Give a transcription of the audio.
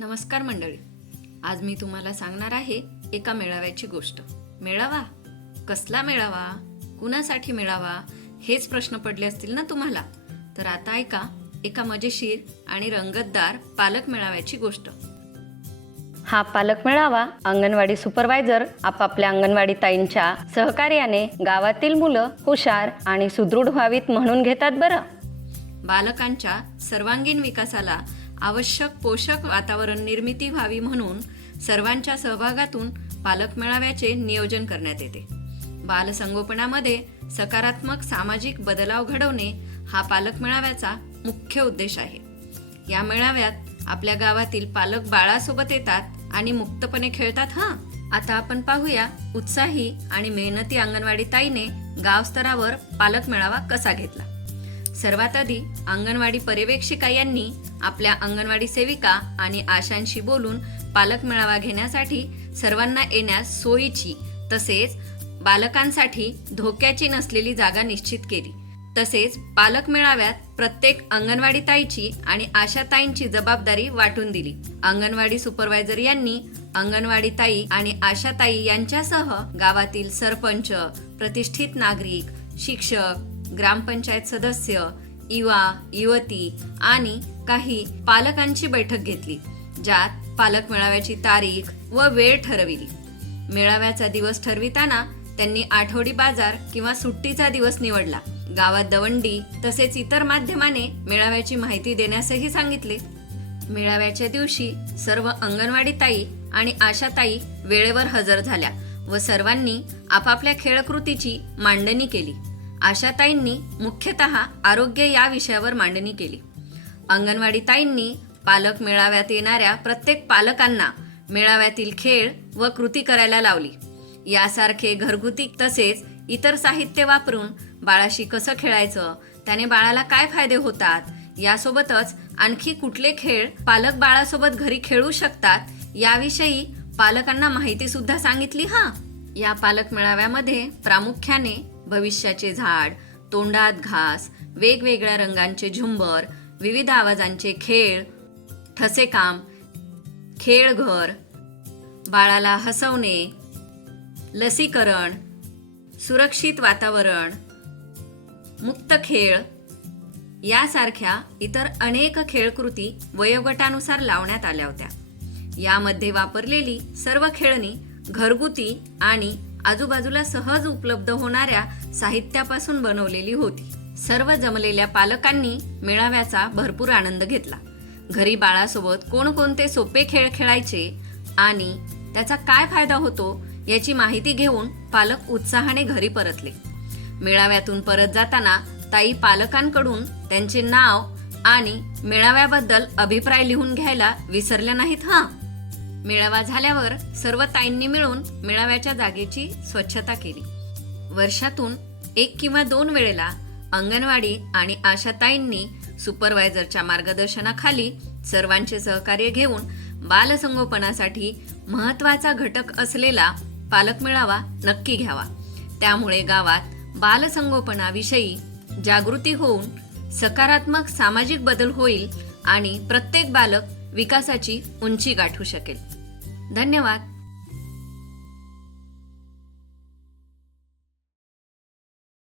नमस्कार मंडळी. आज मी तुम्हाला सांगणार आहे एका मेळाव्याची गोष्ट. मेळावा? कसला मेळावा? कुणासाठी मेळावा? हेच प्रश्न पडले असतील ना तुम्हाला? तर आता ऐका एका मजेशीर आणि रंगतदार पालक मेळाव्याची गोष्ट. हा पालक मेळावा अंगणवाडी सुपरवायझर आपापल्या अंगणवाडी ताईंच्या सहकार्याने गावातील मुलं हुशार आणि सुदृढ व्हावीत म्हणून घेतात बरं. बालकांच्या सर्वांगीण विकासाला आवश्यक पोषक वातावरण निर्मिती व्हावी म्हणून सर्वांच्या सहभागातून पालक मेळाव्याचे नियोजन करण्यात येते. बालसंगोपनामध्ये सकारात्मक सामाजिक बदलाव घडवणे हा पालक मेळाव्याचा मुख्य उद्देश आहे. या मेळाव्यात आपल्या गावातील पालक बाळासोबत येतात आणि मुक्तपणे खेळतात हा? आता आपण पाहूया उत्साही आणि मेहनती अंगणवाडी ताईने गावस्तरावर पालक मेळावा कसा घेतला. सर्वात आधी अंगणवाडी पर्यवेक्षिका यांनी आपल्या अंगणवाडी सेविका आणि आशांशी बोलून पालक मेळावा घेण्यासाठी सर्वांना येण्यास सोयीची तसेच बालकांसाठी धोक्याची नसलेली जागा निश्चित केली. तसेच पालक मेळाव्यात प्रत्येक अंगणवाडी ताईची आणि आशा ताईंची जबाबदारी वाटून दिली. अंगणवाडी सुपरवायझर यांनी अंगणवाडी ताई आणि आशा ताई यांच्यासह गावातील सरपंच प्रतिष्ठित नागरिक शिक्षक ग्रामपंचायत सदस्य युवा युवती आणि काही पालकांची बैठक घेतली ज्यात पालक मेळाव्याची तारीख व वेळ ठरविली. मेळाव्याचा दिवस ठरविताना त्यांनी आठवडी बाजार किंवा सुट्टीचा दिवस निवडला. गावात दवंडी तसेच इतर माध्यमाने मेळाव्याची माहिती देण्यासही सांगितले. मेळाव्याच्या दिवशी सर्व अंगणवाडी ताई आणि आशाताई वेळेवर हजर झाल्या व सर्वांनी आपापल्या खेळकृतीची मांडणी केली. आशाताईंनी मुख्यतः आरोग्य या विषयावर मांडणी केली. अंगणवाडी ताईंनी पालक मेळाव्यात येणाऱ्या प्रत्येक पालकांना मेळाव्यातील खेळ व कृती करायला लावली. यासारखे घरगुती तसेच इतर साहित्य वापरून बाळाशी कसं खेळायचं त्याने बाळाला काय फायदे होतात यासोबतच आणखी कुठले खेळ पालक बाळासोबत घरी खेळू शकतात याविषयी पालकांना माहिती सुद्धा सांगितली हा. या पालक मेळाव्यामध्ये प्रामुख्याने भविष्याचे झाड तोंडात घास वेगवेगळ्या रंगांचे झुंबर विविध आवाजांचे खेळ ठसेकाम खेळघर बाळाला हसवणे लसीकरण सुरक्षित वातावरण मुक्त खेळ यासारख्या इतर अनेक खेळकृती वयोगटानुसार लावण्यात आल्या होत्या. यामध्ये वापरलेली सर्व खेळणी घरगुती आणि आजूबाजूला सहज उपलब्ध होणाऱ्या साहित्यापासून बनवलेली होती. सर्व जमलेल्या पालकांनी मेळाव्याचा भरपूर आनंद घेतला. घरी बाळासोबत कोणकोणते सोपे खेळ खेळायचे आणि त्याचा काय फायदा होतो याची माहिती घेऊन पालक उत्साहाने घरी परतले. मेळाव्यातून परत जाताना ताई पालकांकडून त्यांचे नाव आणि मेळाव्याबद्दल अभिप्राय लिहून घ्यायला विसरल्या नाहीत हां? मेळावा झाल्यावर सर्व ताईंनी मिळून मेळाव्याच्या जागेची स्वच्छता केली. वर्षातून एक किंवा दोन वेळेला अंगणवाडी आणि आशाताईंनी सुपरवायझरच्या मार्गदर्शनाखाली सर्वांचे सहकार्य घेऊन बालसंगोपनासाठी महत्त्वाचा घटक असलेला पालक मेळावा नक्की घ्यावा. त्यामुळे गावात बालसंगोपनाविषयी जागृती होऊन सकारात्मक सामाजिक बदल होईल आणि प्रत्येक बालक विकासाची उंची गाठू शकेल. धन्यवाद.